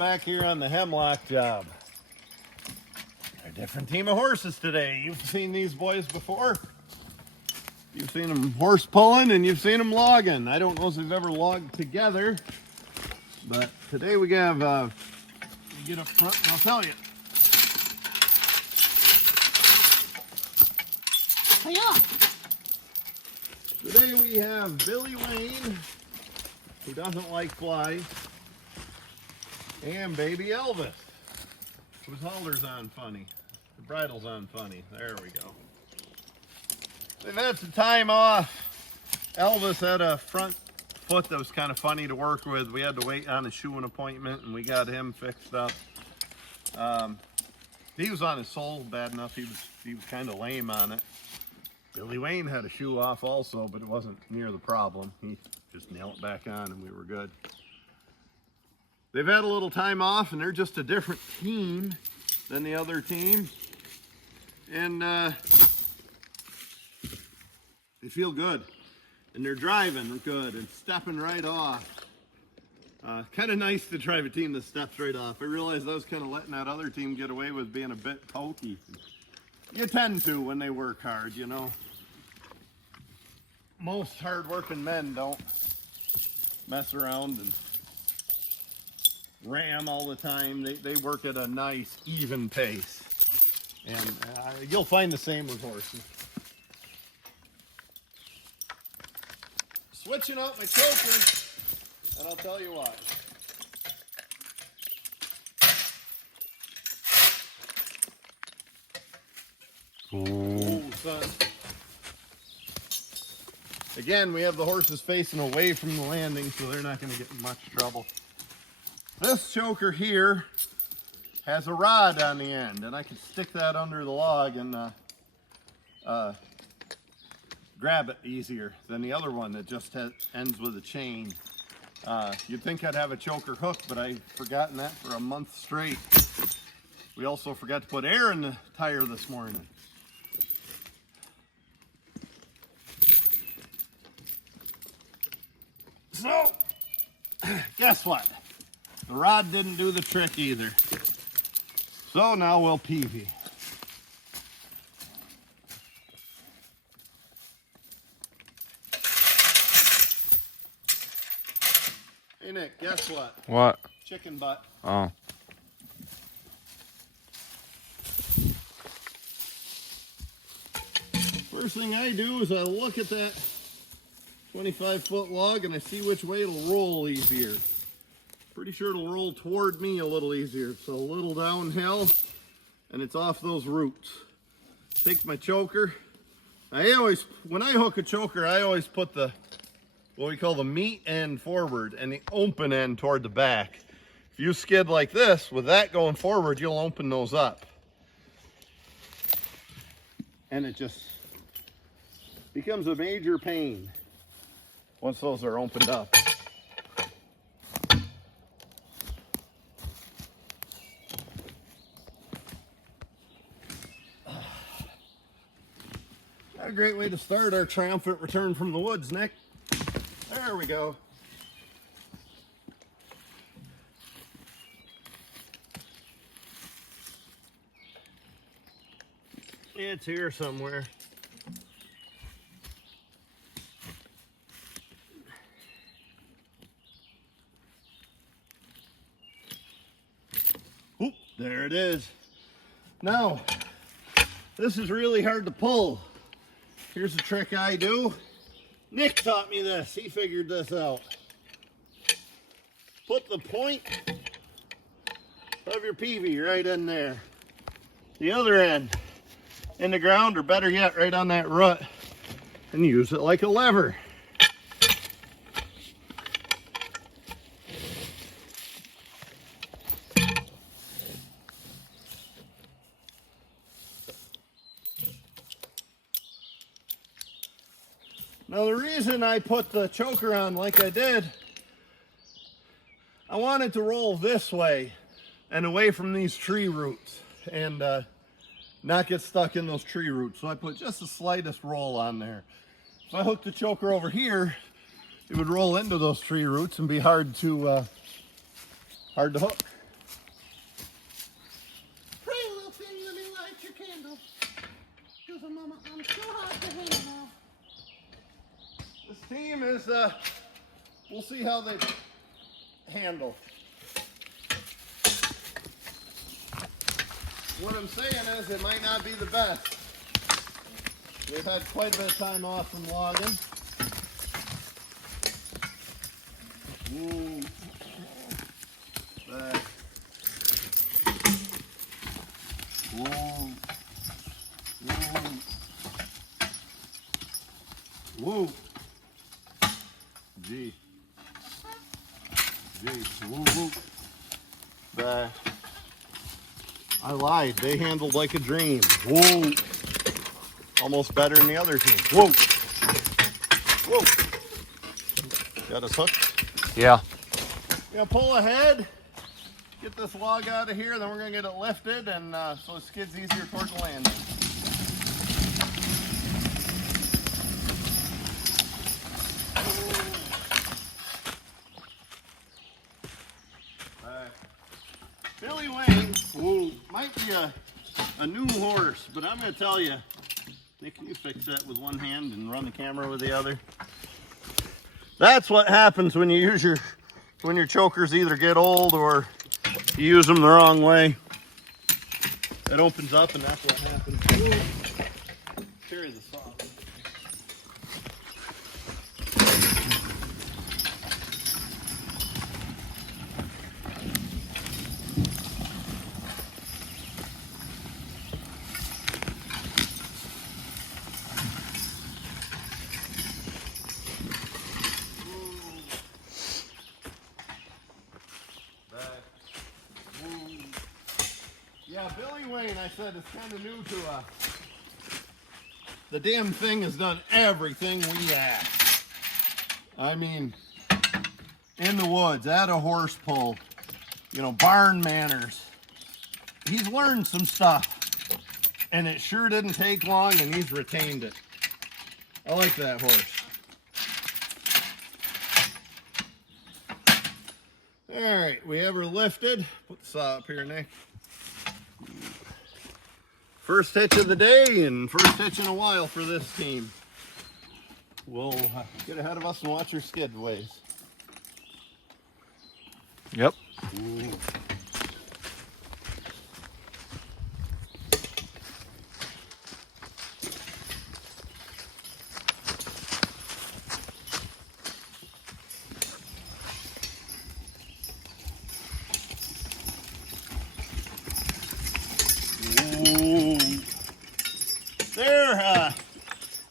back here on the hemlock job. A different team of horses today. You've seen these boys before. You've seen them horse pulling and you've seen them logging. I don't know if they've ever logged together, but today we have, get up front and I'll tell you. Hiya! Today we have Billy Wayne, who doesn't like flies, and baby Elvis, whose halter's on funny. The bridle's on funny. There we go. They've had some time off. Elvis had a front foot that was kind of funny to work with. We had to wait on a shoeing appointment and we got him fixed up. He was on his sole bad enough. He was kind of lame on it. Billy Wayne had a shoe off also, but it wasn't near the problem. He just nailed it back on and we were good. They've had a little time off and they're just a different team than the other team. And they feel good. And they're driving good and stepping right off. Kind of nice to drive a team that steps right off. I realized I was kind of letting that other team get away with being a bit pokey. You tend to when they work hard, you know. Most hard-working men don't mess around and ram all the time. They work at a nice, even pace. And you'll find the same with horses. Switching out my choker, and I'll tell you why. Oh, son. Again, we have the horses facing away from the landing, so they're not going to get in much trouble. This choker here has a rod on the end, and I can stick that under the log and grab it easier than the other one that just ends with a chain. You'd think I'd have a choker hook, but I've forgotten that for a month straight. We also forgot to put air in the tire this morning. So, guess what? The rod didn't do the trick either. So now we'll peavy. Hey Nick, guess what? What? Chicken butt. Oh. First thing I do is I look at that 25-foot log and I see which way it'll roll easier. Pretty sure it'll roll toward me a little easier. So a little downhill and it's off those roots. Take my choker. When I hook a choker, I always put what we call the meat end forward and the open end toward the back. If you skid like this, with that going forward, you'll open those up. And it just becomes a major pain once those are opened up. A great way to start our triumphant return from the woods, Nick. There we go. It's here somewhere. Oop, there it is. Now, this is really hard to pull. Here's the trick I do. Nick taught me this. He figured this out. Put the point of your peavy right in there. The other end in the ground, or better yet, right on that rut, and use it like a lever. Now the reason I put the choker on like I did, I wanted to roll this way and away from these tree roots and not get stuck in those tree roots. So I put just the slightest roll on there. If I hooked the choker over here, it would roll into those tree roots and be hard to hook. your candle. Because I'm too hot to handle now. This team is, we'll see how they handle. What I'm saying is it might not be the best. We've had quite a bit of time off from logging. Ooh. Back. Whoa. Whoa. Whoa. Gee. Whoa, whoa. Back. I lied. They handled like a dream. Whoa. Almost better than the other team. Whoa. Whoa. Got us hooked? Yeah. Gonna pull ahead, get this log out of here, then we're gonna get it lifted, and so it skids easier toward the landing. Billy Wayne might be a new horse, but I'm gonna tell you, Nick, can you fix that with one hand and run the camera with the other? That's what happens when you use when your chokers either get old or you use them the wrong way. It opens up and that's what happens. Carry the saw. Yeah, Billy Wayne, I said, is kind of new to us. The damn thing has done everything we asked. I mean, in the woods, at a horse pull, you know, barn manners. He's learned some stuff, and it sure didn't take long, and he's retained it. I like that horse. All right, we have her lifted. Put the saw up here, Nick. First hitch of the day and first hitch in a while for this team. We'll get ahead of us and watch her skid ways. Yep. Ooh.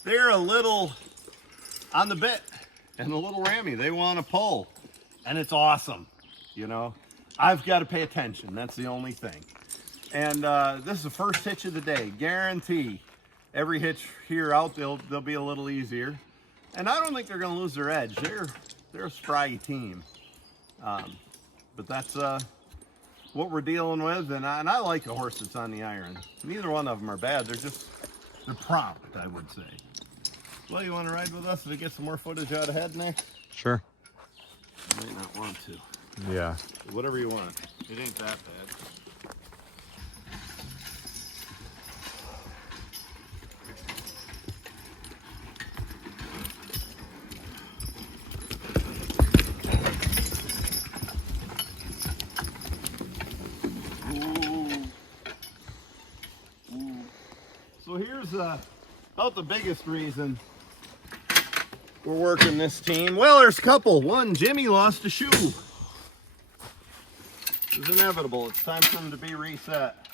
They're a little on the bit and a little rammy. They want to pull, and it's awesome. You know, I've got to pay attention. That's the only thing. And this is the first hitch of the day. Guarantee every hitch here out they'll be a little easier. And I don't think they're going to lose their edge. They're a spry team. But that's what we're dealing with. And I like a horse that's on the iron. Neither one of them are bad. They're prompt, I would say. Well, you want to ride with us to get some more footage out ahead, Nick? Sure. You might not want to. Yeah. Whatever you want. It ain't that bad. So here's about the biggest reason we're working this team. Well, there's a couple. One, Jimmy lost a shoe. It's inevitable. It's time for him to be reset.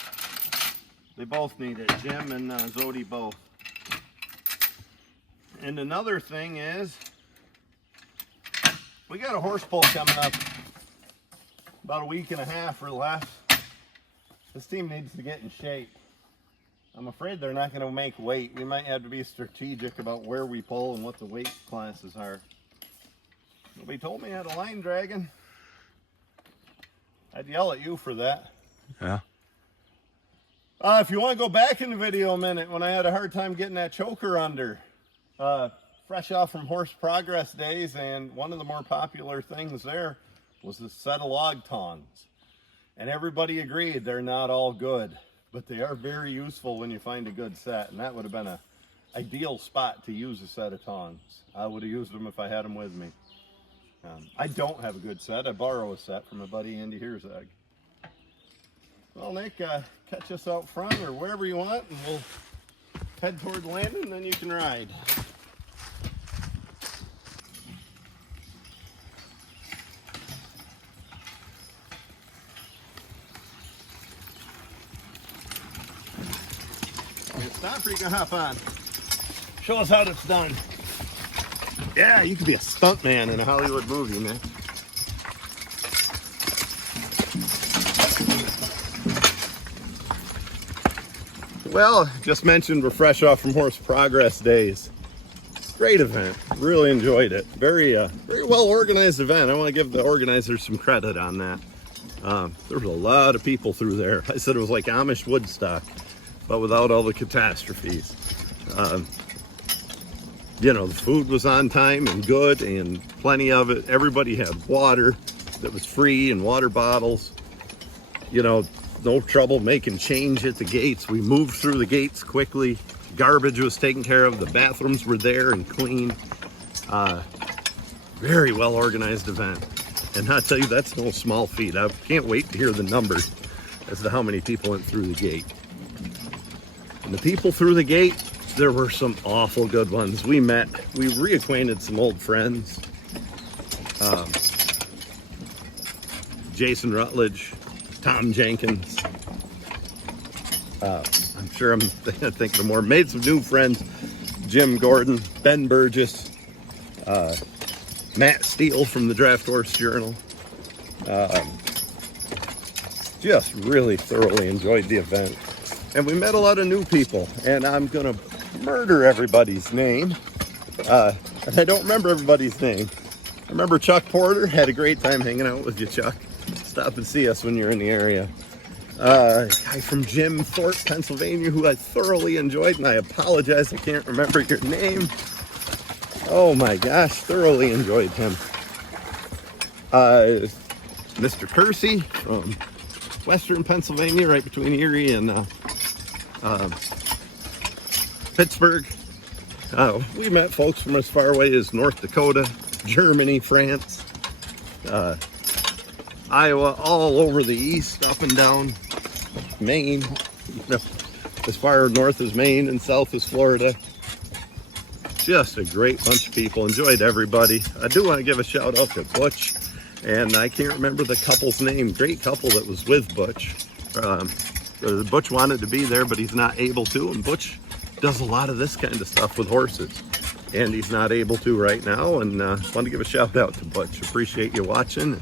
They both need it, Jim and Zodi both. And another thing is, we got a horse pull coming up about a week and a half or less. This team needs to get in shape. I'm afraid they're not going to make weight. We might have to be strategic about where we pull and what the weight classes are. Nobody told me I had a line dragon. I'd yell at you for that. Yeah. If you want to go back in the video a minute, when I had a hard time getting that choker under, fresh off from horse progress days, and one of the more popular things there was the set of log tongs. And everybody agreed they're not all good. but they are very useful when you find a good set, and that would have been a ideal spot to use a set of tongs. I would have used them if I had them with me. I don't have a good set. I borrow a set from my buddy Andy Herzog. Well, Nick, catch us out front or wherever you want, and we'll head toward landing, and then you can ride. Stop or you can hop on. Show us how it's done. Yeah, you could be a stuntman in a Hollywood movie, man. Well, just mentioned we're fresh off from Horse Progress Days. Great event. Really enjoyed it. Very well organized event. I want to give the organizers some credit on that. There was a lot of people through there. I said it was like Amish Woodstock, but without all the catastrophes. You know, the food was on time and good and plenty of it. Everybody had water that was free and water bottles. You know, no trouble making change at the gates. We moved through the gates quickly. Garbage was taken care of. The bathrooms were there and clean. Very well organized event. And I'll tell you, that's no small feat. I can't wait to hear the numbers as to how many people went through the gate. And the people through the gate, there were some awful good ones. We reacquainted some old friends. Jason Rutledge, Tom Jenkins. I'm sure I'm thinking of more. Made some new friends. Jim Gordon, Ben Burgess, Matt Steele from the Draft Horse Journal. Just really thoroughly enjoyed the event. And we met a lot of new people, and I'm gonna murder everybody's name. And I don't remember everybody's name. I remember Chuck Porter. Had a great time hanging out with you, Chuck. Stop and see us when you're in the area. A guy from Jim Thorpe, Pennsylvania, who I thoroughly enjoyed, and I apologize, I can't remember your name. Oh my gosh, thoroughly enjoyed him. Mr. Kersey from Western Pennsylvania, right between Erie and Pittsburgh. We met folks from as far away as North Dakota, Germany, France, Iowa, all over the east, up and down Maine, as far north as Maine and south as Florida. Just a great bunch of people. Enjoyed everybody. I do want to give a shout out to Butch, and I can't remember the couple's name. Great couple that was with Butch. Butch wanted to be there, but he's not able to, and Butch does a lot of this kind of stuff with horses, and he's not able to right now. And want to give a shout out to Butch. Appreciate you watching.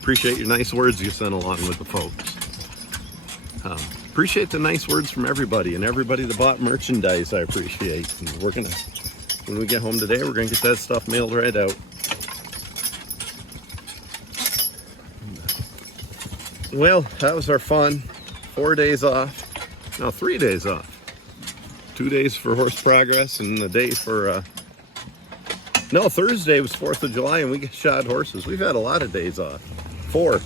Appreciate your nice words you sent along with the folks. Appreciate the nice words from everybody, and everybody that bought merchandise I appreciate. And we're gonna, when we get home today, we're gonna get that stuff mailed right out. Well, that was our fun. 4 days off. No, 3 days off. 2 days for Horse Progress and a day for no, Thursday was 4th of July and we shod horses. We've had a lot of days off. 4.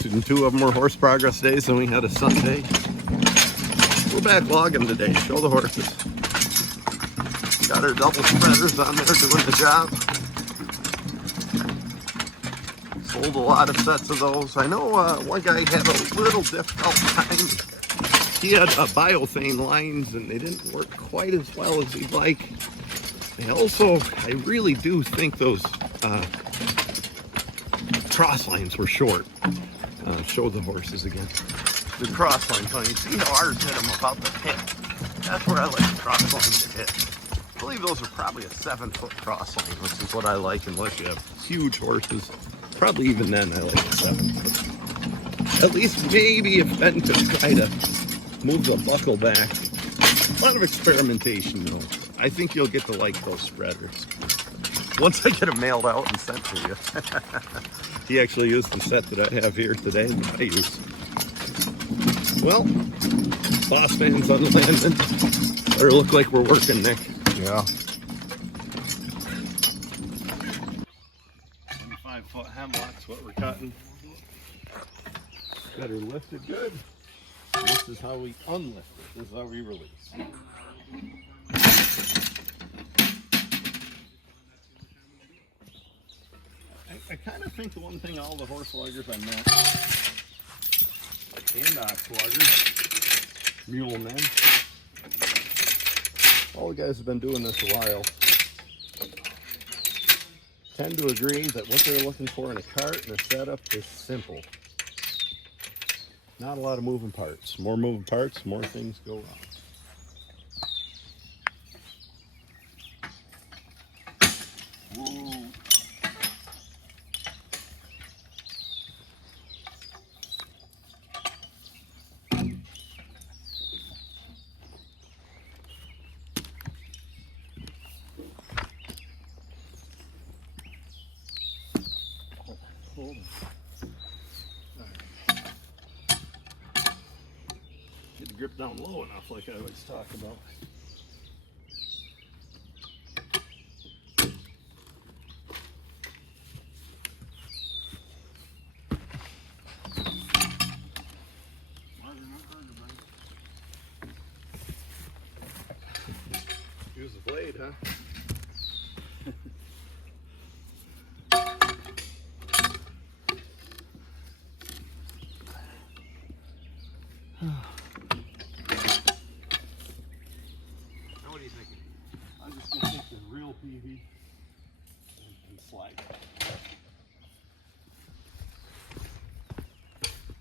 2 of them were Horse Progress days, and we had a Sunday. We're back logging today. Show the horses. Got our double spreaders on there doing the job. Sold a lot of sets of those. I know one guy had a little difficult time. He had biothane lines, and they didn't work quite as well as he'd like. And also, I really do think those cross lines were short. Show the horses again. The cross lines, you see how ours hit them about the hip. That's where I like the cross lines to hit. I believe those are probably a 7-foot cross line, which is what I like unless you have huge horses. Probably even then I like a 7-foot. At least maybe if Ben could try to move the buckle back. A lot of experimentation though. I think you'll get to like those spreaders. Once I get them mailed out and sent to you. He actually used the set that I have here today that I use. Well, boss fans on the landing. Better look like we're working, Nick. Yeah. 25-foot hemlock's what we're cutting. Better lifted good. This is how we unlift it. This is how we release. I kind of think the one thing all the horse loggers I met, and ox loggers, mule men, all the guys have been doing this a while, tend to agree that what they're looking for in a cart and a setup is simple. Not a lot of moving parts. More moving parts, more things go wrong. Whoa. Hold on. Get the grip down low enough like I always talk about. Use the blade, huh? What are you thinking? I'm just going to take the real PV and slide.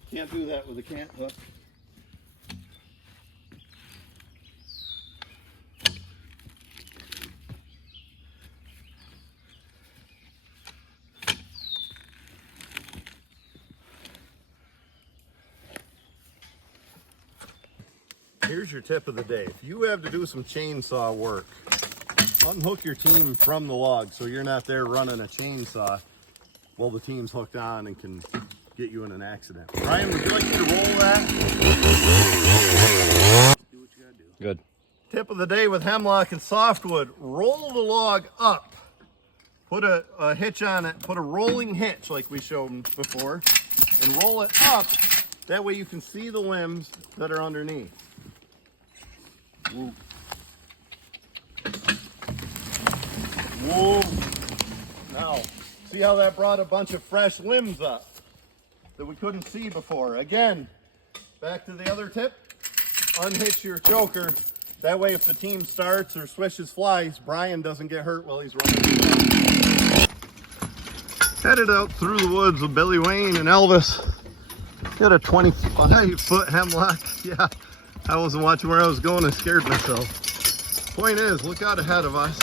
Can't do that with a cant hook. Here's your tip of the day. If you have to do some chainsaw work, unhook your team from the log so you're not there running a chainsaw while the team's hooked on and can get you in an accident. Brian, would you like me to roll that? Do what you gotta do. Good. Tip of the day with hemlock and softwood, roll the log up. Put a hitch on it, put a rolling hitch like we showed before, and roll it up. That way you can see the limbs that are underneath. Whoa. Whoa. Now, see how that brought a bunch of fresh limbs up that we couldn't see before. Again, back to the other tip, unhitch your choker. That way if the team starts or swishes flies, Brian doesn't get hurt while he's running. Headed out through the woods with Billy Wayne and Elvis. Got a 25-foot hemlock. Yeah. I wasn't watching where I was going and scared myself. Point is, look out ahead of us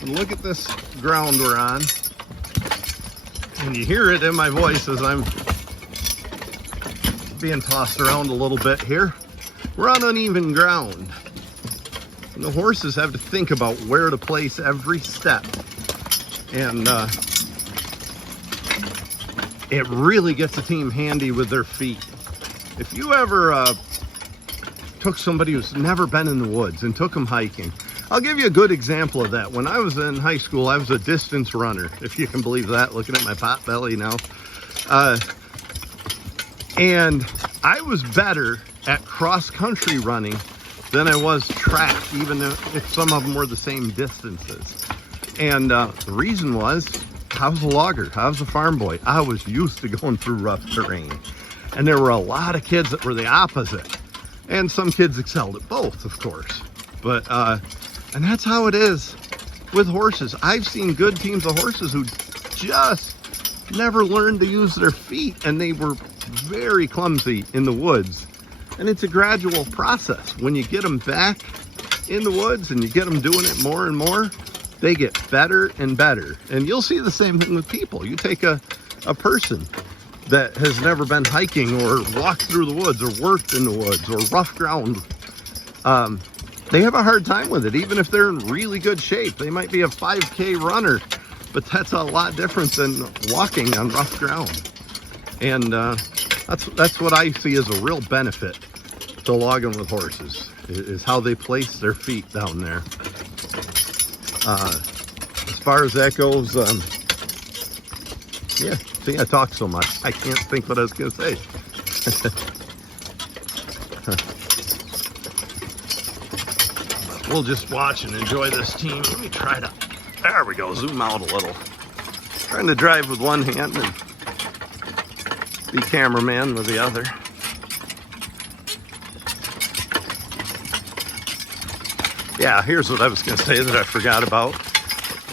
and look at this ground we're on. And you hear it in my voice as I'm being tossed around a little bit here. We're on uneven ground. And the horses have to think about where to place every step. And it really gets the team handy with their feet. If you ever took somebody who's never been in the woods and took them hiking. I'll give you a good example of that. When I was in high school, I was a distance runner, if you can believe that, looking at my pot belly now. And I was better at cross-country running than I was track, even if some of them were the same distances. And the reason was, I was a logger, I was a farm boy. I was used to going through rough terrain. And there were a lot of kids that were the opposite. And some kids excelled at both, of course. But, and that's how it is with horses. I've seen good teams of horses who just never learned to use their feet, and they were very clumsy in the woods. And it's a gradual process. When you get them back in the woods and you get them doing it more and more, they get better and better. And you'll see the same thing with people. You take a person that has never been hiking or walked through the woods or worked in the woods or rough ground, they have a hard time with it, even if they're in really good shape. They might be a 5K runner, but that's a lot different than walking on rough ground. And that's what I see as a real benefit to logging with horses, is how they place their feet down there. As far as that goes, yeah, see, I talk so much, I can't think what I was going to say. we'll just watch and enjoy this team. Let me try to, there we go, zoom out a little. Trying to drive with one hand and be cameraman with the other. Yeah, here's what I was going to say that I forgot about.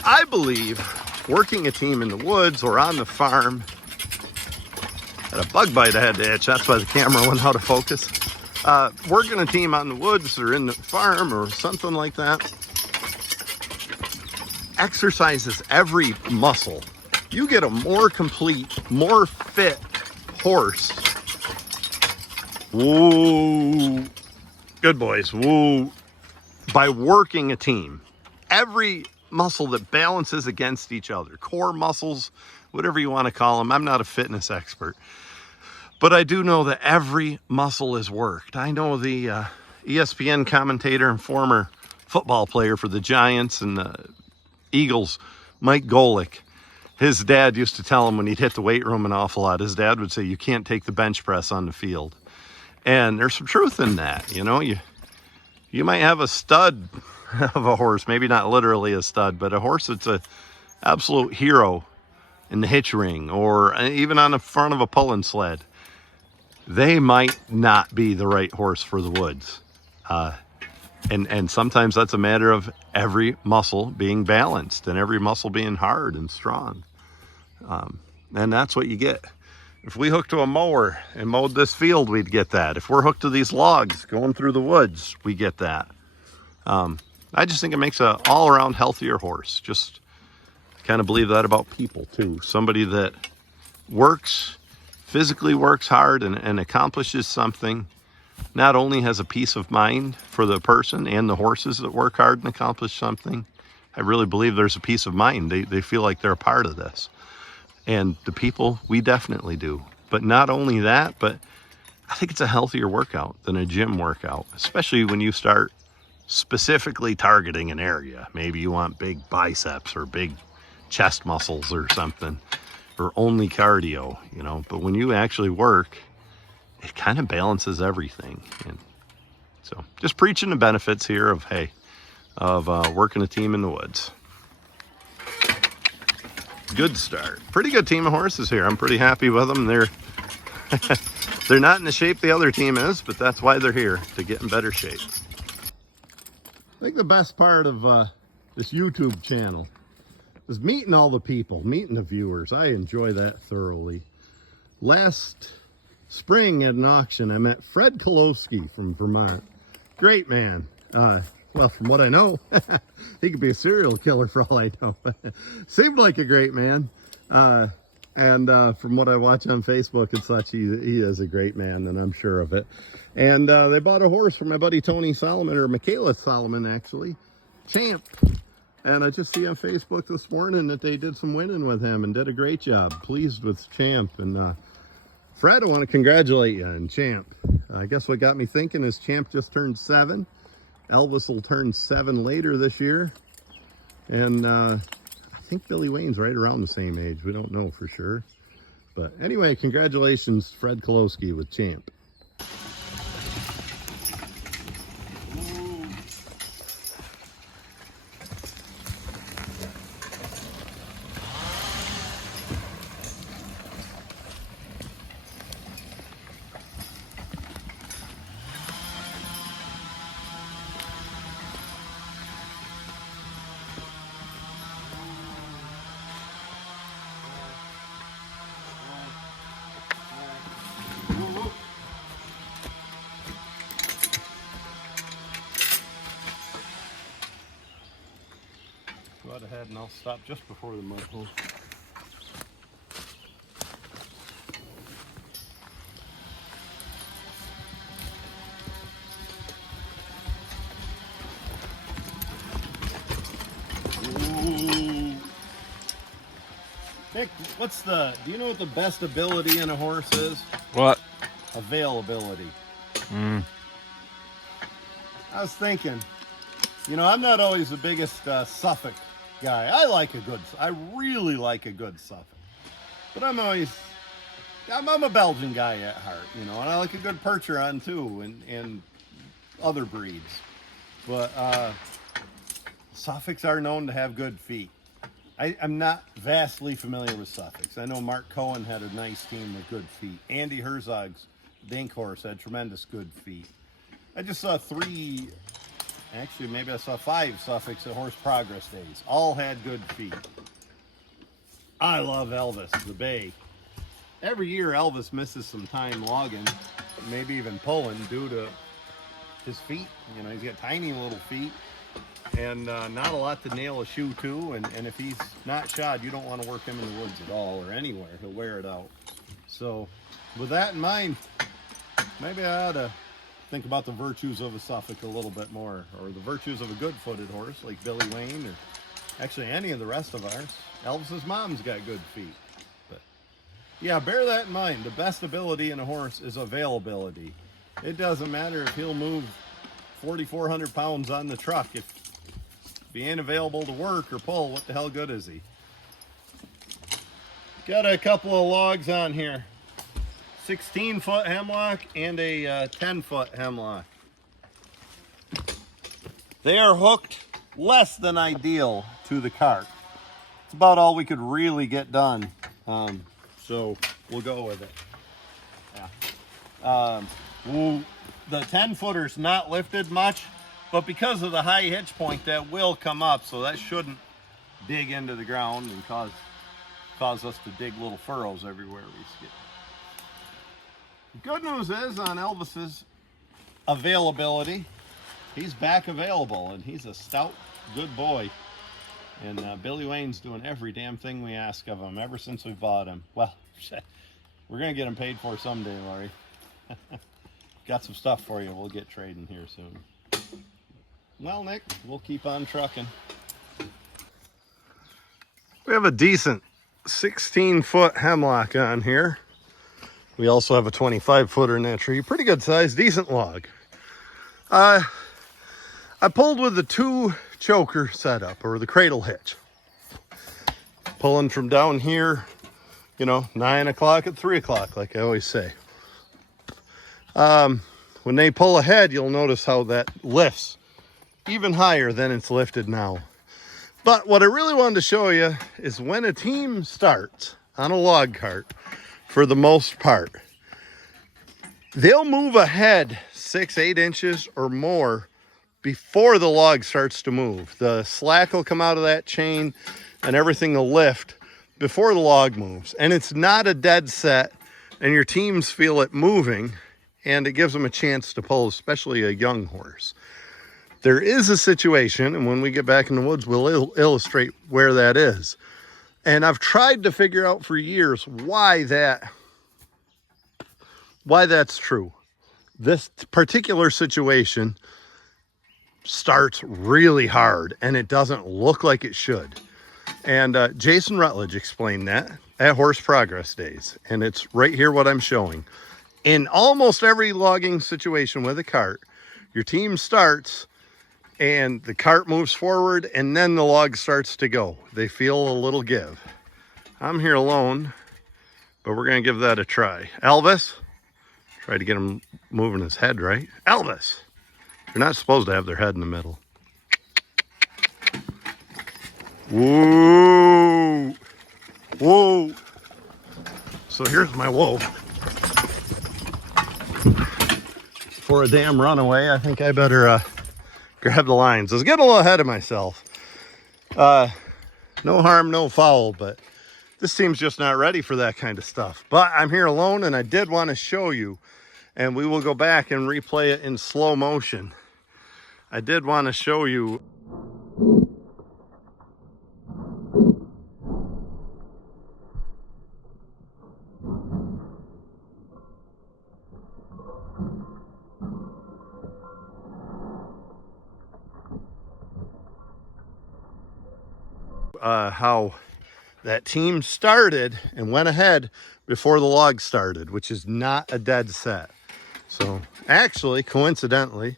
I believe working a team in the woods or on the farm, had a bug bite I had to itch, that's why the camera went out of focus. Working a team on the woods or in the farm or something like that exercises every muscle. You get a more complete, more fit horse. Whoa. Good boys. Whoa. By working a team. Every muscle that balances against each other. Core muscles, whatever you want to call them. I'm not a fitness expert. But I do know that every muscle is worked. I know the ESPN commentator and former football player for the Giants and the Eagles, Mike Golick. His dad used to tell him when he'd hit the weight room an awful lot, his dad would say, you can't take the bench press on the field. And there's some truth in that. You know, you might have a stud of a horse, maybe not literally a stud, but a horse that's an absolute hero in the hitch ring or even on the front of a pulling sled. They might not be the right horse for the woods. And sometimes that's a matter of every muscle being balanced and every muscle being hard and strong. And that's what you get. If we hooked to a mower and mowed this field, we'd get that. If we're hooked to these logs going through the woods, we get that. I just think it makes an all-around healthier horse. Just kind of believe that about people too. Somebody that physically works hard and accomplishes something, not only has a peace of mind for the person and the horses that work hard and accomplish something, I really believe there's a peace of mind. They feel like they're a part of this. And the people, we definitely do. But not only that, but I think it's a healthier workout than a gym workout, especially when you start specifically targeting an area. Maybe you want big biceps or big chest muscles or something, or only cardio, you know. But when you actually work, it kind of balances everything. And so just preaching the benefits here of, hey, of working a team in the woods. Good start. Pretty good team of horses here. I'm pretty happy with them. They're they're not in the shape the other team is, but that's why they're here, to get in better shape. I think the best part of this YouTube channel is meeting all the people, meeting the viewers. I enjoy that thoroughly. Last spring at an auction, I met Fred Kolowski from Vermont. Great man. Well, from what I know, he could be a serial killer for all I know. Seemed like a great man. And from what I watch on Facebook and such, he is a great man, and I'm sure of it. And they bought a horse for my buddy Tony Solomon, or Michaela Solomon, actually, Champ. And I just see on Facebook this morning that they did some winning with him and did a great job. Pleased with Champ. And Fred, I want to congratulate you on Champ. I guess what got me thinking is Champ just turned 7. Elvis will turn 7 later this year. And I think Billy Wayne's right around the same age. We don't know for sure. But anyway, congratulations, Fred Kolowski with Champ. Go right ahead and I'll stop just before the mud hole. Nick, do you know what the best ability in a horse is? What? Availability. I was thinking, you know, I'm not always the biggest Suffolk guy. I really like a good Suffolk. But I'm a Belgian guy at heart, you know, and I like a good Percheron too, and other breeds. But Suffolks are known to have good feet. I'm not vastly familiar with Suffolks. I know Mark Cohen had a nice team with good feet. Andy Herzog's Dink horse had tremendous good feet. I just saw three, actually maybe I saw 5 Suffolks at Horse Progress Days. All had good feet. I love Elvis, the bay. Every year Elvis misses some time logging, maybe even pulling due to his feet. You know, he's got tiny little feet and not a lot to nail a shoe to. And if he's not shod, you don't want to work him in the woods at all or anywhere. He'll wear it out. So with that in mind, maybe I ought to think about the virtues of a Suffolk a little bit more, or the virtues of a good-footed horse like Billy Wayne, or actually any of the rest of ours. Elvis's mom's got good feet. But yeah, bear that in mind. The best ability in a horse is availability. It doesn't matter if he'll move 4,400 pounds on the truck. If he ain't available to work or pull, what the hell good is he? Got a couple of logs on here. 16-foot hemlock and a 10-foot hemlock. They are hooked less than ideal to the cart. It's about all we could really get done. So we'll go with it. Yeah. The 10-footer's not lifted much, but because of the high hitch point, that will come up, so that shouldn't dig into the ground and cause us to dig little furrows everywhere we skip. Good news is on Elvis's availability, he's back available, and he's a stout, good boy. And Billy Wayne's doing every damn thing we ask of him ever since we bought him. Well, we're going to get him paid for someday, Laurie. Got some stuff for you. We'll get trading here soon. Well, Nick, we'll keep on trucking. We have a decent 16-foot hemlock on here. We also have a 25-footer in that tree. Pretty good size, decent log. I pulled with the 2 choker setup, or the cradle hitch. Pulling from down here, 9 o'clock at 3 o'clock, like I always say. When they pull ahead, you'll notice how that lifts even higher than it's lifted now. But what I really wanted to show you is when a team starts on a log cart, for the most part, they'll move ahead 6-8 inches or more before the log starts to move. The slack will come out of that chain and everything will lift before the log moves. And it's not a dead set, and your teams feel it moving, and it gives them a chance to pull, especially a young horse. There is a situation, and when we get back in the woods, we'll illustrate where that is. And I've tried to figure out for years why that's true. This particular situation starts really hard, and it doesn't look like it should. And Jason Rutledge explained that at Horse Progress Days, and it's right here what I'm showing. In almost every logging situation with a cart, your team starts and the cart moves forward, and then the log starts to go. They feel a little give. I'm here alone, but we're going to give that a try. Elvis, try to get him moving his head right. Elvis, you're not supposed to have their head in the middle. Whoa. Whoa. So here's my whoa. For a damn runaway, I think I better grab the lines. I was getting a little ahead of myself. No harm, no foul, but this team's just not ready for that kind of stuff. But I'm here alone, and I did want to show you, and we will go back and replay it in slow motion. I did want to show you how that team started and went ahead before the log started, which is not a dead set. So actually, coincidentally,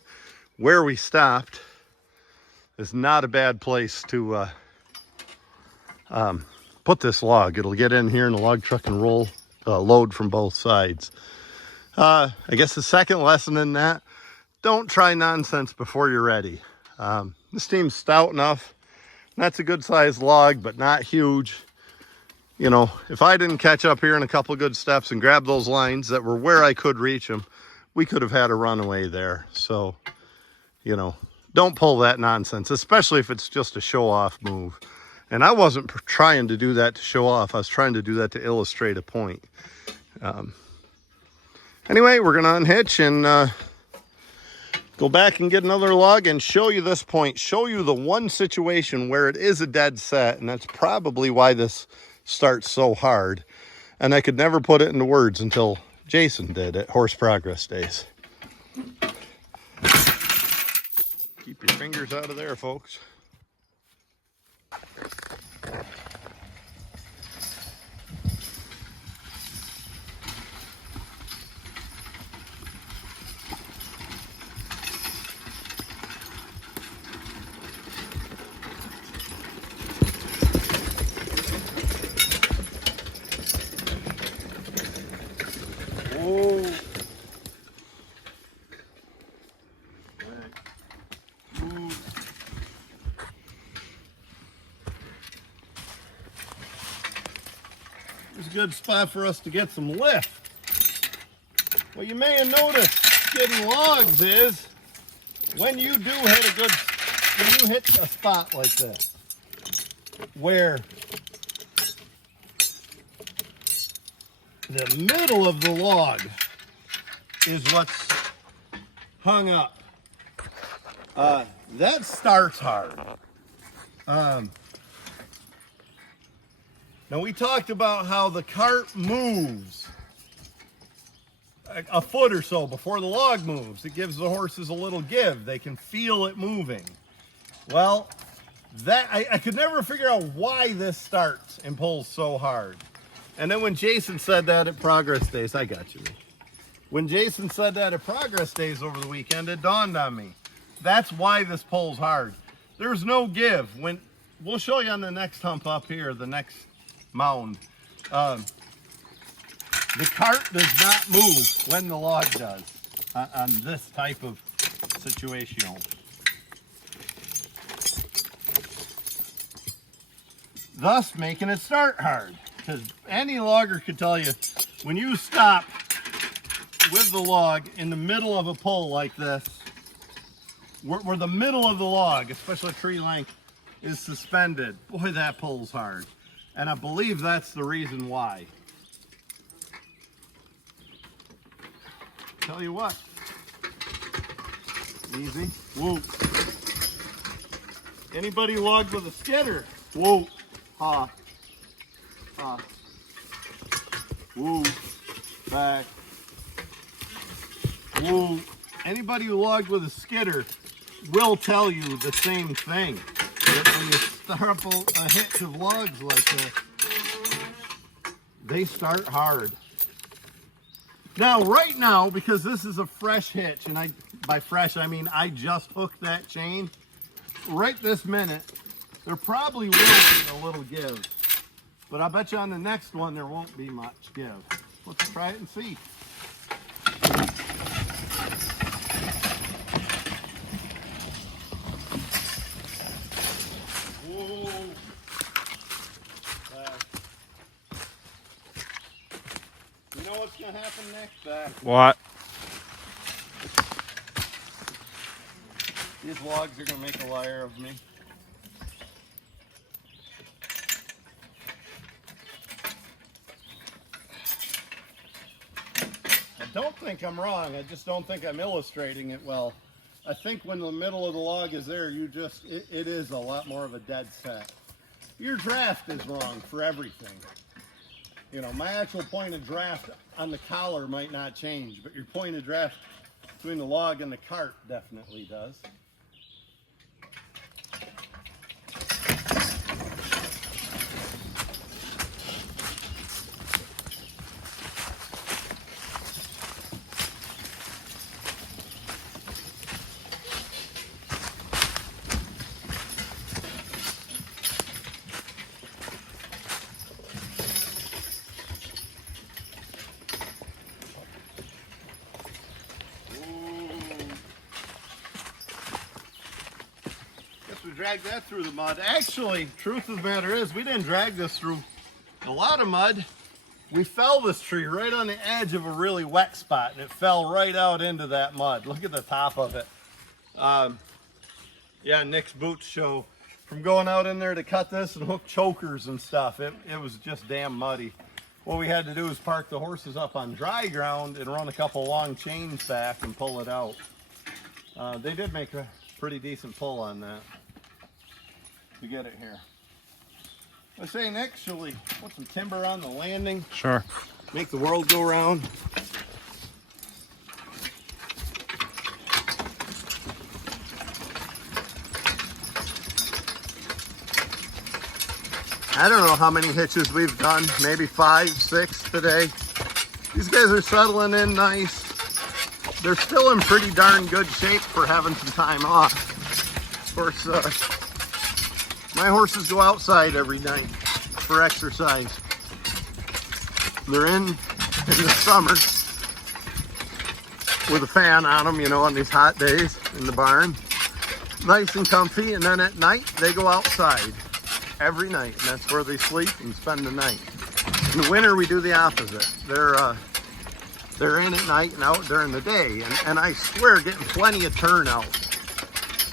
where we stopped is not a bad place to put this log. It'll get in here and the log truck and roll, load from both sides. I guess the second lesson in that, don't try nonsense before you're ready. This seems stout enough. That's a good sized log, but not huge. You know, if I didn't catch up here in a couple of good steps and grab those lines that were where I could reach them, we could have had a runaway there. So, you know, don't pull that nonsense, especially if it's just a show-off move. And I wasn't trying to do that to show off. I was trying to do that to illustrate a point. Anyway, we're going to unhitch and go back and get another log and show you this point. Show you the one situation where it is a dead set, and that's probably why this starts so hard. And I could never put it into words until Jason did at Horse Progress Days. Keep your fingers out of there, folks. It's a good spot for us to get some lift. What you may have noticed getting logs is when you do when you hit a spot like this, where the middle of the log is what's hung up. That starts hard. Now we talked about how the cart moves a foot or so before the log moves. It gives the horses a little give. They can feel it moving. Well, I could never figure out why this starts and pulls so hard. And then when Jason said that at Progress Days, I got you. When Jason said that at Progress Days over the weekend, it dawned on me. That's why this pulls hard. There's no give. We'll show you on the next hump up here, the next mound. The cart does not move when the log does on this type of situation. Thus making it start hard. Because any logger could tell you, when you stop with the log in the middle of a pull like this, where the middle of the log, especially tree length, is suspended, boy, that pulls hard. And I believe that's the reason why. Tell you what. Easy. Whoa. Anybody logged with a skidder? Whoa. Ha. Ha. Whoa. Back. Whoa. Anybody who logged with a skidder will tell you the same thing. That when you start a hitch of logs like this, they start hard. Now, right now, because this is a fresh hitch, and by fresh I mean I just hooked that chain, right this minute, there probably will be a little give. But I bet you on the next one there won't be much give. Let's try it and see. You know what's going to happen next, Zach? What? These logs are going to make a liar of me. I don't think I'm wrong. I just don't think I'm illustrating it well. I think when the middle of the log is there, it is a lot more of a dead set. Your draft is wrong for everything. You know, my actual point of draft on the collar might not change, but your point of draft between the log and the cart definitely does. we dragged that through the mud. Actually, truth of the matter is, we didn't drag this through a lot of mud. We fell this tree right on the edge of a really wet spot, and it fell right out into that mud. Look at the top of it. Yeah, Nick's boots show. From going out in there to cut this and hook chokers and stuff, it was just damn muddy. What we had to do is park the horses up on dry ground and run a couple long chains back and pull it out. They did make a pretty decent pull on that to get it here. I say, Nick, shall we put some timber on the landing? Sure. Make the world go round. I don't know how many hitches we've done, maybe 5, 6 today. These guys are settling in nice. They're still in pretty darn good shape for having some time off. Of course, my horses go outside every night for exercise. They're in the summer with a fan on them, you know, on these hot days in the barn. Nice and comfy, and then at night they go outside every night, and that's where they sleep and spend the night. In the winter we do the opposite. They're in at night and out during the day, and I swear getting plenty of turnout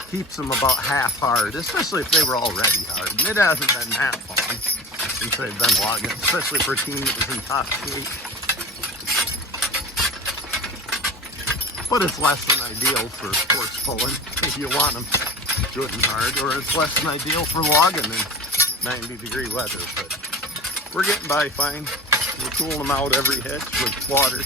keeps them about half hard, especially if they were already hard. And it hasn't been that long since they've been logging, especially for a team that was in top shape. But it's less than ideal for horse pulling if you want them good and hard, or it's less than ideal for logging in 90-degree weather. But we're getting by fine. We're cooling them out every hitch with water.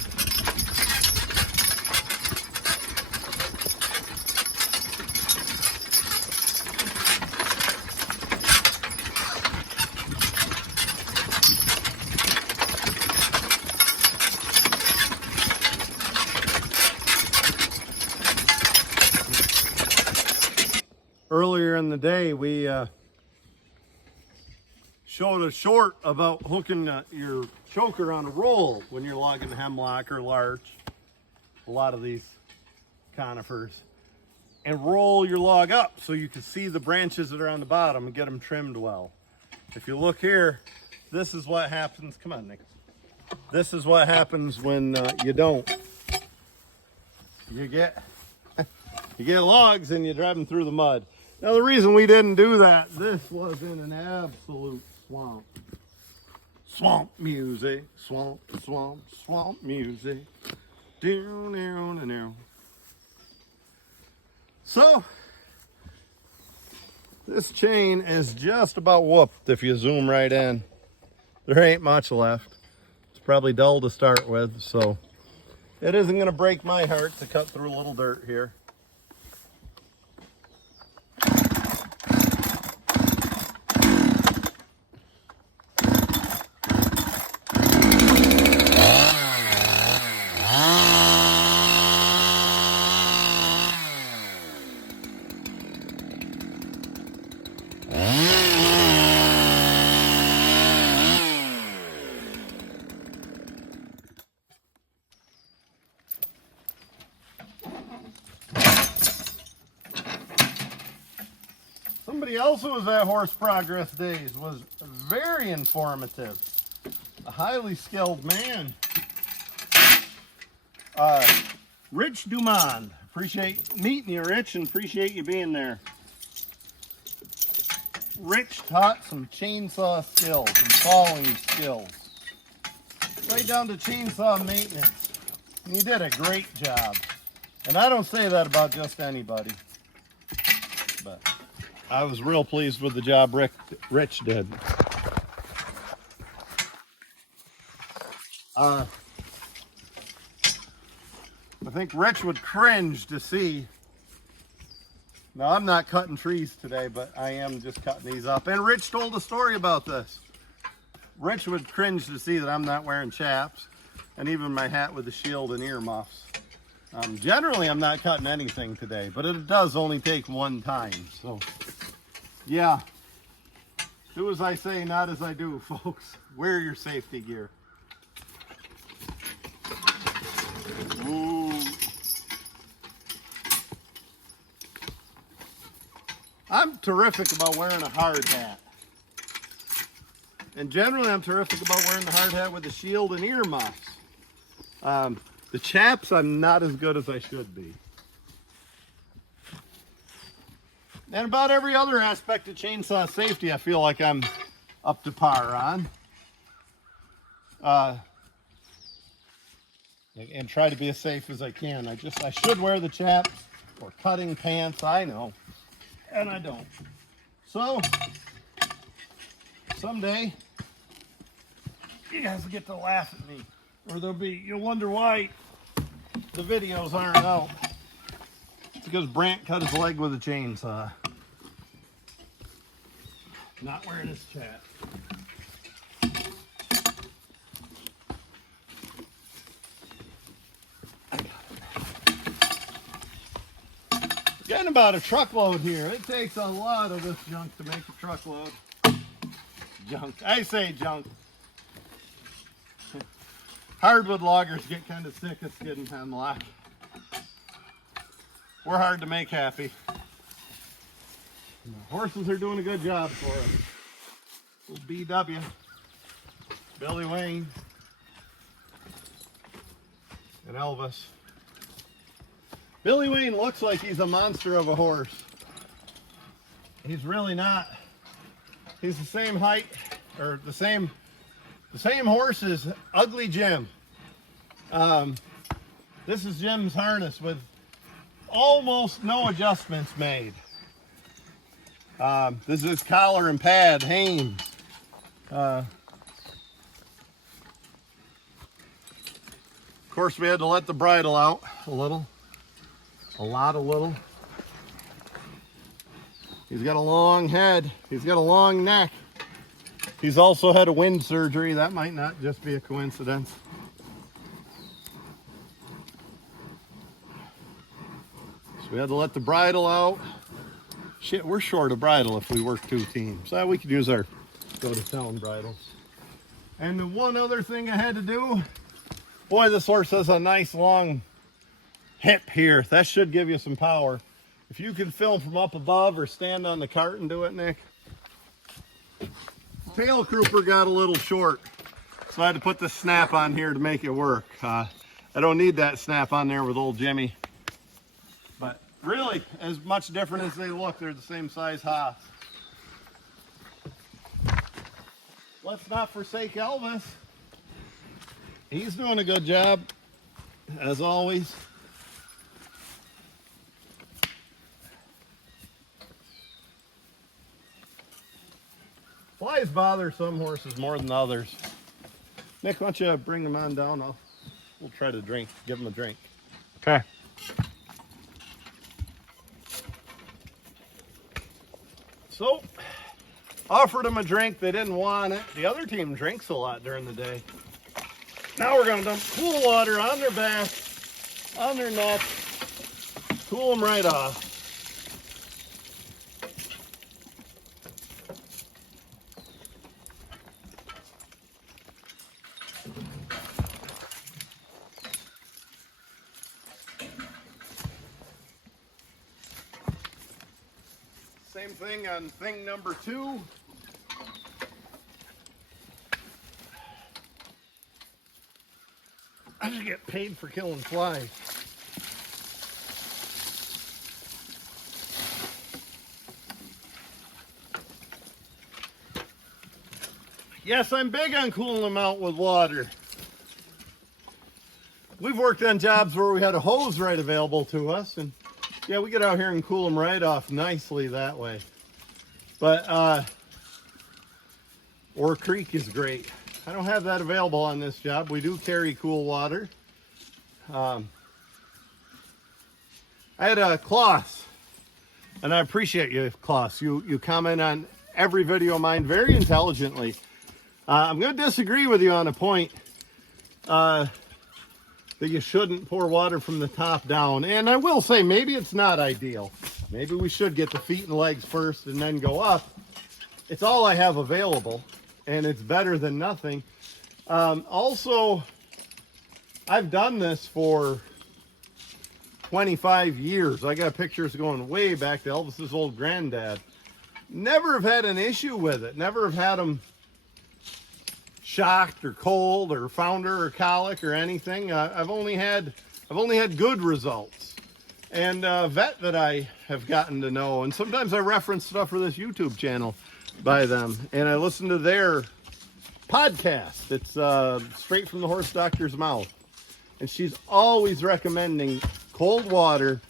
Earlier in the day, we showed a short about hooking your choker on a roll when you're logging hemlock or larch, a lot of these conifers, and roll your log up so you can see the branches that are on the bottom and get them trimmed well. If you look here, this is what happens. Come on, Nick. This is what happens when you don't. You get logs and you drive them through the mud. Now the reason we didn't do that, this was in an absolute swamp. Swamp music, swamp, swamp, swamp music. Down, down, and down. So, this chain is just about whooped if you zoom right in. There ain't much left. It's probably dull to start with, so it isn't gonna break my heart to cut through a little dirt here. Somebody else who was at Horse Progress Days was very informative. A highly skilled man. Rich Dumond. Appreciate meeting you, Rich, and appreciate you being there. Rich taught some chainsaw skills and sawing skills. Right down to chainsaw maintenance. And he did a great job. And I don't say that about just anybody. But I was real pleased with the job Rich did. I think Rich would cringe to see. Now, I'm not cutting trees today, but I am just cutting these up. And Rich told a story about this. Rich would cringe to see that I'm not wearing chaps, and even my hat with the shield and earmuffs. Generally, I'm not cutting anything today, but it does only take one time. So, yeah, do as I say, not as I do, folks. Wear your safety gear. Ooh. I'm terrific about wearing a hard hat. And generally I'm terrific about wearing the hard hat with the shield and earmuffs. The chaps I'm not as good as I should be. And about every other aspect of chainsaw safety I feel like I'm up to par on. And try to be as safe as I can. I should wear the chaps or cutting pants, I know. And I don't. So, someday, you guys will get to laugh at me. Or you'll wonder why the videos aren't out. It's because Brant cut his leg with a chainsaw. Not wearing his chaps. Getting about a truckload here. It takes a lot of this junk to make a truckload. Junk. I say junk. Hardwood loggers get kind of sick of skidding hemlock. We're hard to make happy. And the horses are doing a good job for us. Little BW. Billy Wayne and Elvis. Billy Wayne looks like he's a monster of a horse. He's really not. He's the same height, or the same horse as Ugly Jim. This is Jim's harness with almost no adjustments made. This is collar and pad, Hanes. Of course, we had to let the bridle out a little. A little. He's got a long head. He's got a long neck. He's also had a wind surgery. That might not just be a coincidence. So we had to let the bridle out. Shit, we're short of bridle if we work 2 teams. We could use our go-to-town bridles. And the one other thing I had to do, boy, this horse has a nice long hip here. That should give you some power. If you can film from up above or stand on the cart and do it, Nick. Tail crooper got a little short, so I had to put the snap on here to make it work. I don't need that snap on there with old Jimmy. But really, as much different as they look, they're the same size half. Let's not forsake Elvis. He's doing a good job, as always. Flies bother some horses more than others. Nick, why don't you bring them on down? We'll try to give them a drink. Okay. So, offered them a drink. They didn't want it. The other team drinks a lot during the day. Now we're going to dump cool water on their back, on their neck, cool them right off. Same thing on thing number 2. I should get paid for killing flies. Yes, I'm big on cooling them out with water. We've worked on jobs where we had a hose right available to us, and yeah, we get out here and cool them right off nicely that way. But, or creek is great. I don't have that available on this job. We do carry cool water. I had a Klaus, and I appreciate you, Klaus. You comment on every video of mine very intelligently. I'm going to disagree with you on a point. That you shouldn't pour water from the top down. And I will say, maybe it's not ideal. Maybe we should get the feet and legs first and then go up. It's all I have available, and it's better than nothing. Also, I've done this for 25 years. I got pictures going way back to Elvis's old granddad. Never have had an issue with it. Never have had them shocked or cold or founder or colic or anything. I've only had good results. And vet that I have gotten to know, and sometimes I reference stuff for this YouTube channel by them, and I listen to their podcast. It's straight from the horse doctor's mouth, and she's always recommending cold water,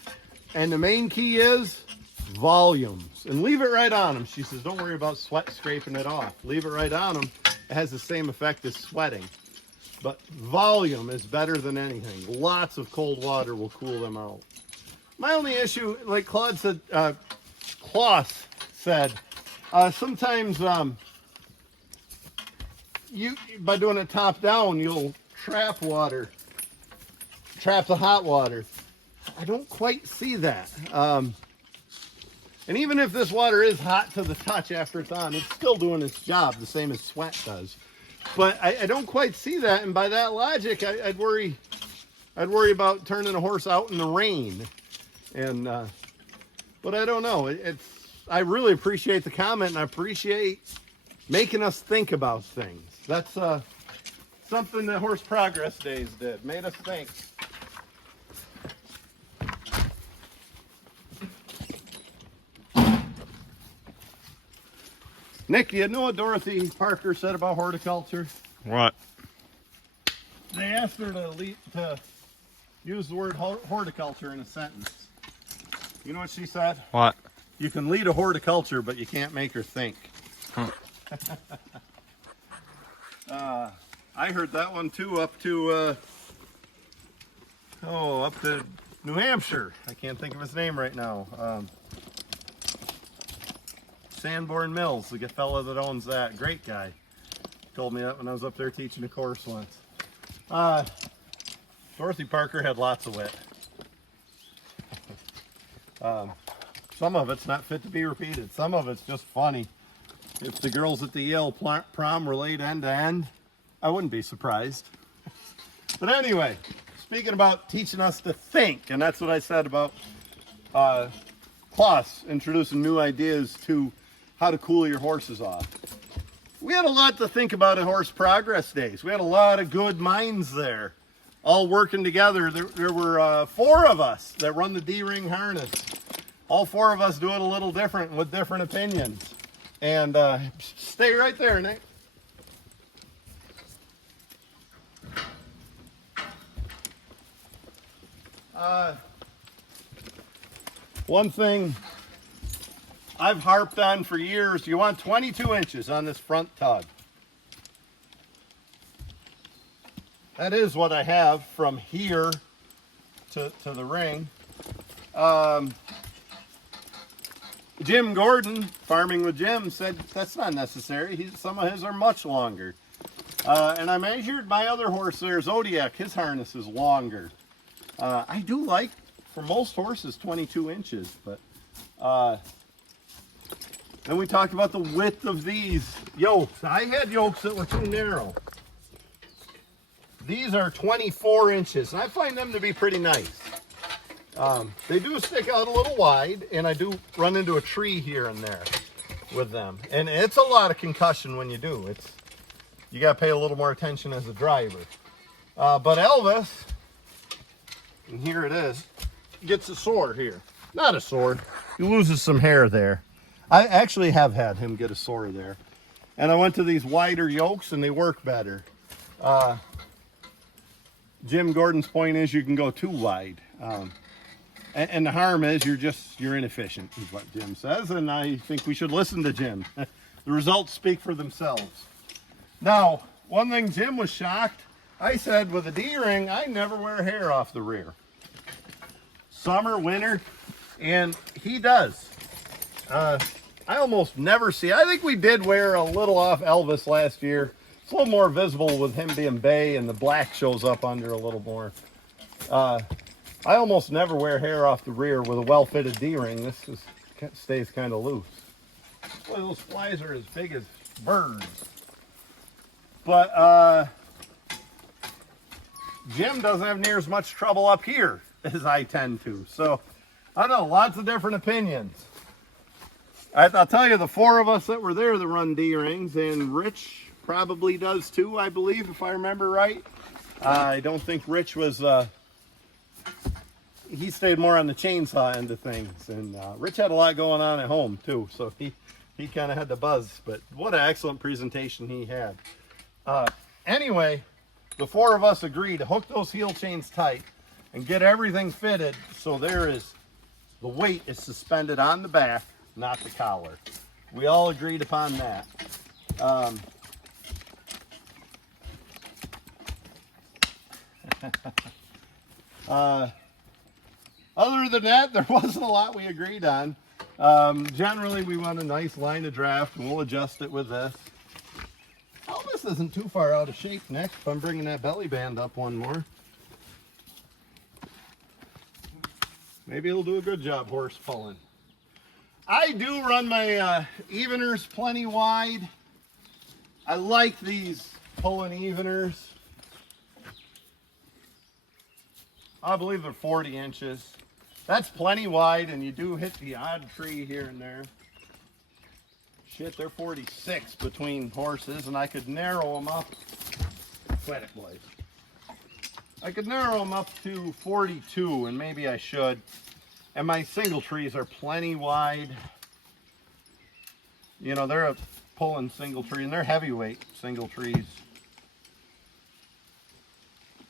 and the main key is volumes, and leave it right on them. She says don't worry about sweat scraping it off, leave it right on them. It has the same effect as sweating, but volume is better than anything. Lots of cold water will cool them out. My only issue, like Klaus said, sometimes you, by doing it top down, you'll trap the hot water. I don't quite see that. And even if this water is hot to the touch after it's on, it's still doing its job the same as sweat does. But I don't quite see that, and by that logic, I'd worry about turning a horse out in the rain. And but I don't know. I really appreciate the comment, and I appreciate making us think about things. That's something that Horse Progress Days did. Made us think. Nick, you know what Dorothy Parker said about horticulture? What? They asked her to use the word horticulture in a sentence. You know what she said? What? You can lead a horticulture, but you can't make her think. Huh. I heard that one too up to New Hampshire. I can't think of his name right now. Sanborn Mills, the fellow that owns that. Great guy. Told me that when I was up there teaching a course once. Dorothy Parker had lots of wit. Some of it's not fit to be repeated. Some of it's just funny. If the girls at the Yale prom relate end to end, I wouldn't be surprised. But anyway, speaking about teaching us to think, and that's what I said about Klaus introducing new ideas to how to cool your horses off. We had a lot to think about at Horse Progress Days. We had a lot of good minds there, all working together. There were 4 of us that run the D-ring harness. All 4 of us do it a little different with different opinions. And stay right there, Nick. One thing I've harped on for years, you want 22 inches on this front tug. That is what I have from here to the ring. Jim Gordon, Farming with Jim, said that's not necessary. Some of his are much longer. And I measured my other horse there, Zodiac. His harness is longer. I do like, for most horses, 22 inches. But then we talked about the width of these yokes. I had yokes that were too narrow. These are 24 inches. And I find them to be pretty nice. They do stick out a little wide, and I do run into a tree here and there with them. And it's a lot of concussion when you do. You got to pay a little more attention as a driver. But Elvis, and here it is, gets a sore here. Not a sore. He loses some hair there. I actually have had him get a sore there. And I went to these wider yokes, and they work better. Jim Gordon's point is you can go too wide. And the harm is you're inefficient, is what Jim says, and I think we should listen to Jim. The results speak for themselves. Now, one thing Jim was shocked, I said with a D-ring, I never wear hair off the rear. Summer, winter, and he does. I almost never see, I think we did wear a little off Elvis last year. It's a little more visible with him being bay, and the black shows up under a little more. I almost never wear hair off the rear with a well-fitted D-ring. This stays kind of loose. Boy, those flies are as big as birds. But Jim doesn't have near as much trouble up here as I tend to. So, I don't know, lots of different opinions. I'll tell you, the four of us that were there that run D-rings, and Rich probably does too, I believe, if I remember right. I don't think Rich was, he stayed more on the chainsaw end of things. And Rich had a lot going on at home too, so he kind of had the buzz. But what an excellent presentation he had. Anyway, the four of us agreed to hook those heel chains tight and get everything fitted so the weight is suspended on the back, not the collar. We all agreed upon that. Other than that, there wasn't a lot we agreed on. Generally, we want a nice line of draft, and we'll adjust it with this. Elvis isn't too far out of shape next if I'm bringing that belly band up one more. Maybe it'll do a good job horse pulling. I do run my eveners plenty wide. I like these pulling eveners. I believe they're 40 inches. That's plenty wide, and you do hit the odd tree here and there. Shit, they're 46 between horses, and I could narrow them up. Quit it, boys. I could narrow them up to 42, and maybe I should. And my single trees are plenty wide. You know, they're a pulling single tree, and they're heavyweight single trees.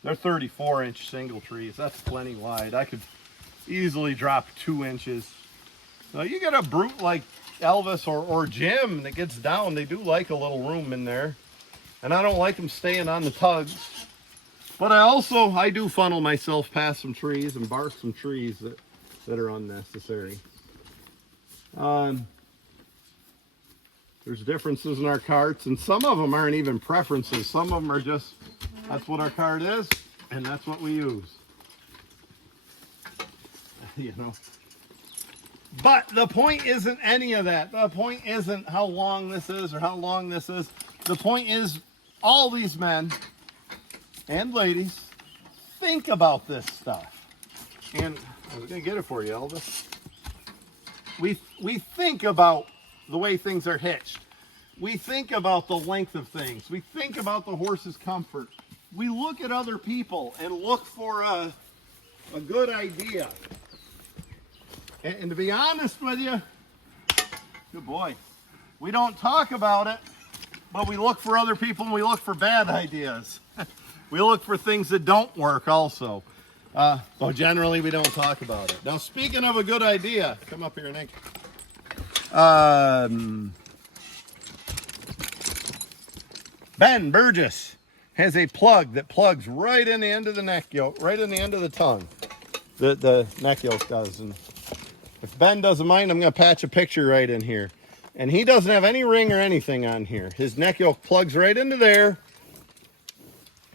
They're 34-inch single trees. That's plenty wide. I could easily drop 2 inches. Now, you get a brute like Elvis or Jim that gets down, they do like a little room in there. And I don't like them staying on the tugs. But I do funnel myself past some trees and bark some trees that are unnecessary. There's differences in our carts, and some of them aren't even preferences. Some of them are just, that's what our cart is, and that's what we use. You know. But the point isn't any of that. The point isn't how long this is or how long this is. The point is all these men and ladies think about this stuff. And I was going to get it for you, Elvis. We think about the way things are hitched. We think about the length of things. We think about the horse's comfort. We look at other people and look for a good idea. And to be honest with you, good boy, we don't talk about it, but we look for other people and we look for bad ideas. We look for things that don't work also. Well, generally we don't talk about it. Now, speaking of a good idea, come up here, Nick. Ben Burgess has a plug that plugs right in the end of the neck yoke, right in the end of the tongue. The neck yoke does. And if Ben doesn't mind, I'm going to patch a picture right in here. And he doesn't have any ring or anything on here. His neck yoke plugs right into there.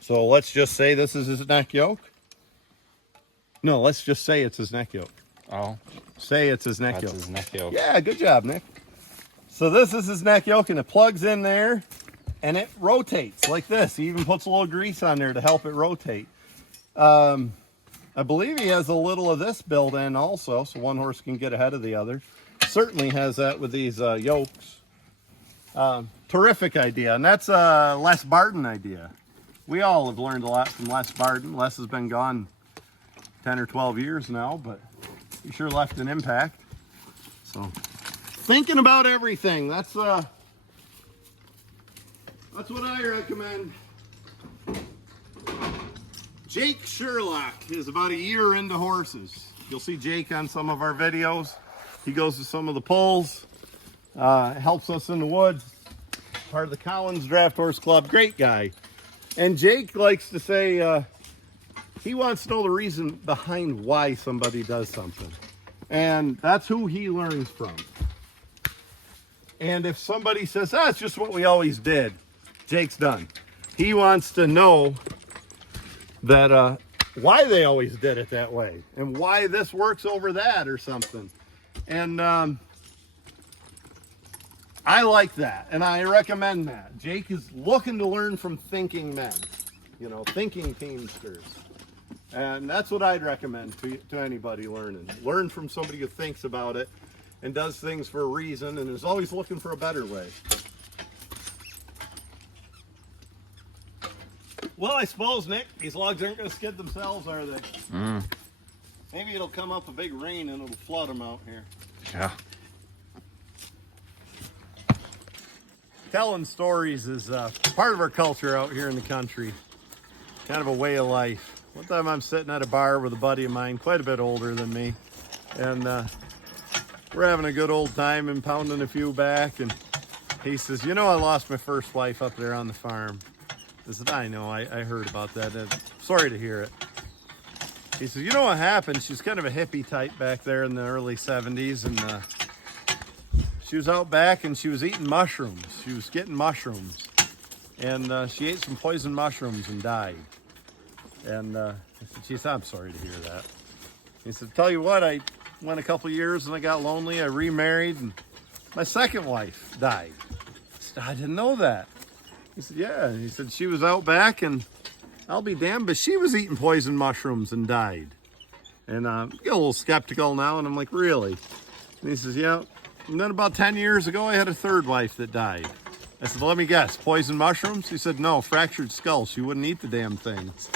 So let's just say this is his neck yoke. No, let's just say it's his neck yoke. Oh. Say it's his neck yoke. That's his neck yoke. Yeah, good job, Nick. So this is his neck yoke, and it plugs in there, and it rotates like this. He even puts a little grease on there to help it rotate. I believe he has a little of this built in also, so one horse can get ahead of the other. Certainly has that with these yokes. Terrific idea, and that's a Les Barton idea. We all have learned a lot from Les Barton. Les has been gone 10 or 12 years now, but he sure left an impact. So, thinking about everything, that's what I recommend. Jake Sherlock is about a year into horses. You'll see Jake on some of our videos. He goes to some of the pulls, helps us in the woods, part of the Collins Draft Horse Club, great guy. And Jake likes to say he wants to know the reason behind why somebody does something. And that's who he learns from. And if somebody says, it's just what we always did, Jake's done. He wants to know that why they always did it that way and why this works over that or something. And I like that, and I recommend that. Jake is looking to learn from thinking men, you know, thinking teamsters. And that's what I'd recommend to anybody learning. Learn from somebody who thinks about it and does things for a reason and is always looking for a better way. Well, I suppose, Nick, these logs aren't going to skid themselves, are they? Maybe it'll come up a big rain and it'll flood them out here. Yeah. Telling stories is part of our culture out here in the country. Kind of a way of life. One time I'm sitting at a bar with a buddy of mine, quite a bit older than me, and we're having a good old time and pounding a few back, and he says, you know, I lost my first wife up there on the farm. I said, I know, I heard about that. Sorry to hear it. He says, you know what happened? She's kind of a hippie type back there in the early 70s, and she was out back and she was eating mushrooms. She was getting mushrooms, and she ate some poison mushrooms and died. And I said, geez, I'm sorry to hear that. He said, tell you what, I went a couple years and I got lonely. I remarried, and my second wife died. I said, I didn't know that. He said, yeah. He said, she was out back, and I'll be damned, but she was eating poison mushrooms and died. And I get a little skeptical now, and I'm like, really? And he says, yeah. And then about 10 years ago, I had a third wife that died. I said, well, let me guess, poison mushrooms? He said, no, fractured skull. She wouldn't eat the damn things.